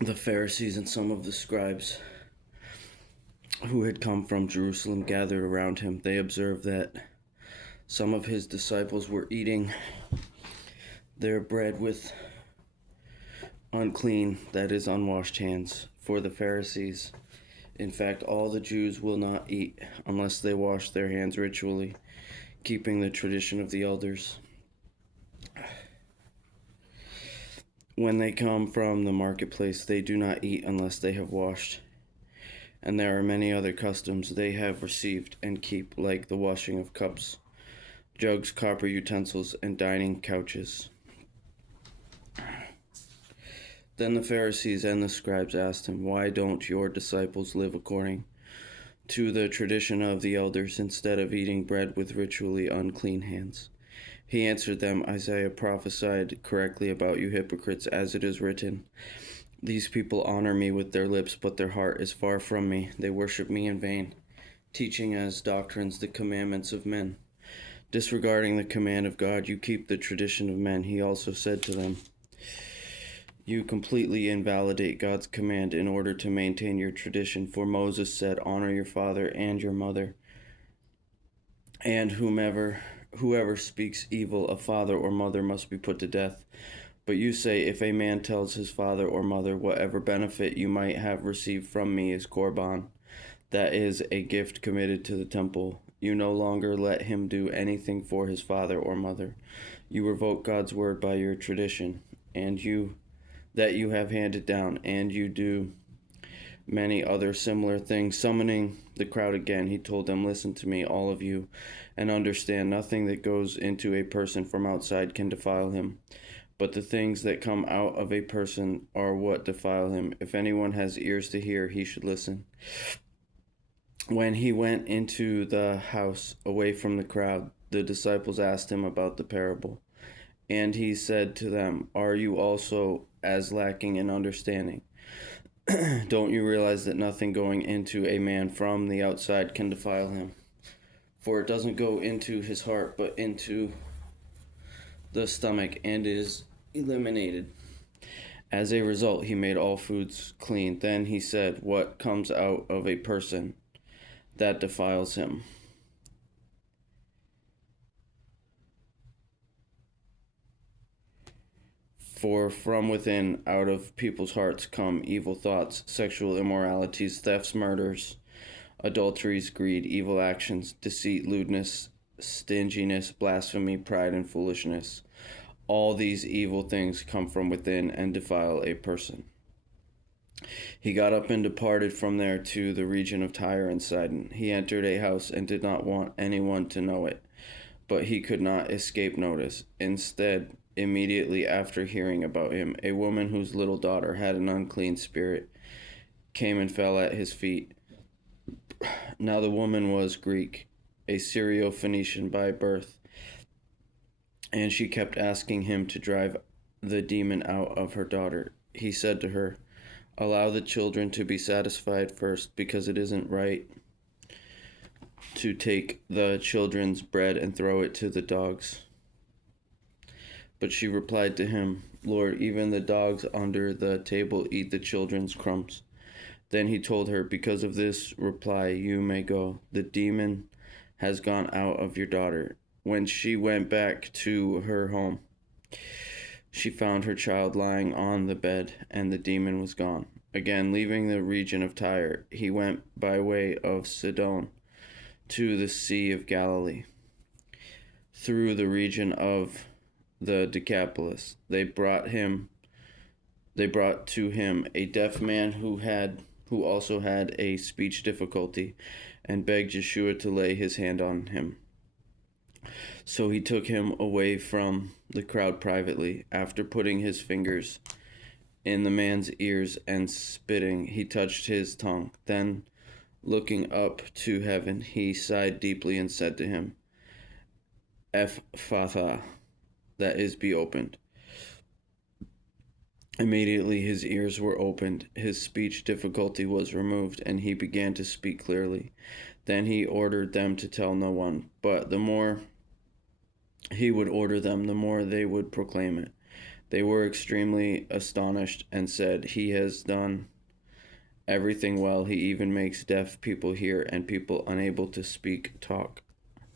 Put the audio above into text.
The Pharisees and some of the scribes who had come from Jerusalem gathered around him. They observed that some of his disciples were eating their bread with unclean, that is, unwashed hands. For the Pharisees, in fact, all the Jews will not eat unless they wash their hands ritually, keeping the tradition of the elders. When they come from the marketplace, they do not eat unless they have washed. And there are many other customs they have received and keep, like the washing of cups, jugs, copper utensils, and dining couches. Then the Pharisees and the scribes asked him, "Why don't your disciples live according to the tradition of the elders instead of eating bread with ritually unclean hands?" He answered them, "Isaiah prophesied correctly about you hypocrites, as it is written, 'These people honor me with their lips, but their heart is far from me. They worship me in vain, teaching as doctrines the commandments of men. Disregarding the command of God, you keep the tradition of men.'" He also said to them, "You completely invalidate God's command in order to maintain your tradition. For Moses said, 'Honor your father and your mother,' and whoever speaks evil of father or mother must be put to death. But you say, if a man tells his father or mother, 'Whatever benefit you might have received from me is korban,' that is, a gift committed to the temple, you no longer let him do anything for his father or mother. You revoke God's word by your tradition, and you have handed down, and you do many other similar things." Summoning the crowd again, he told them, "Listen to me, all of you, and understand. Nothing that goes into a person from outside can defile him, but the things that come out of a person are what defile him. If anyone has ears to hear, he should listen." When he went into the house away from the crowd, the disciples asked him about the parable. And he said to them, "Are you also as lacking in understanding? Don't you realize that nothing going into a man from the outside can defile him? For it doesn't go into his heart, but into the stomach, and is eliminated. As a result, he made all foods clean. Then he said, what comes out of a person that defiles him? For from within, out of people's hearts, come evil thoughts, sexual immoralities, thefts, murders, adulteries, greed, evil actions, deceit, lewdness, stinginess, blasphemy, pride, and foolishness. All these evil things come from within and defile a person." He got up and departed from there to the region of Tyre and Sidon. He entered a house and did not want anyone to know it, but he could not escape notice. Instead, immediately after hearing about him, a woman whose little daughter had an unclean spirit came and fell at his feet. Now the woman was Greek, a Syro-Phoenician by birth, and she kept asking him to drive the demon out of her daughter. He said to her, "Allow the children to be satisfied first, because it isn't right to take the children's bread and throw it to the dogs." But she replied to him, "Lord, even the dogs under the table eat the children's crumbs." Then he told her, "Because of this reply, you may go. The demon has gone out of your daughter." When she went back to her home, she found her child lying on the bed, and the demon was gone. Again, leaving the region of Tyre, he went by way of Sidon to the Sea of Galilee. Through the region of the Decapolis, they brought to him a deaf man who also had a speech difficulty, and begged Yeshua to lay his hand on him. So he took him away from the crowd privately. After putting his fingers in the man's ears and spitting, he touched his tongue. Then, looking up to heaven, he sighed deeply and said to him, "Ephphatha," that is, be opened. Immediately his ears were opened, his speech difficulty was removed, and he began to speak clearly. Then he ordered them to tell no one, but the more he would order them, the more they would proclaim it. They were extremely astonished and said, "He has done everything well. He even makes deaf people hear and people unable to speak talk."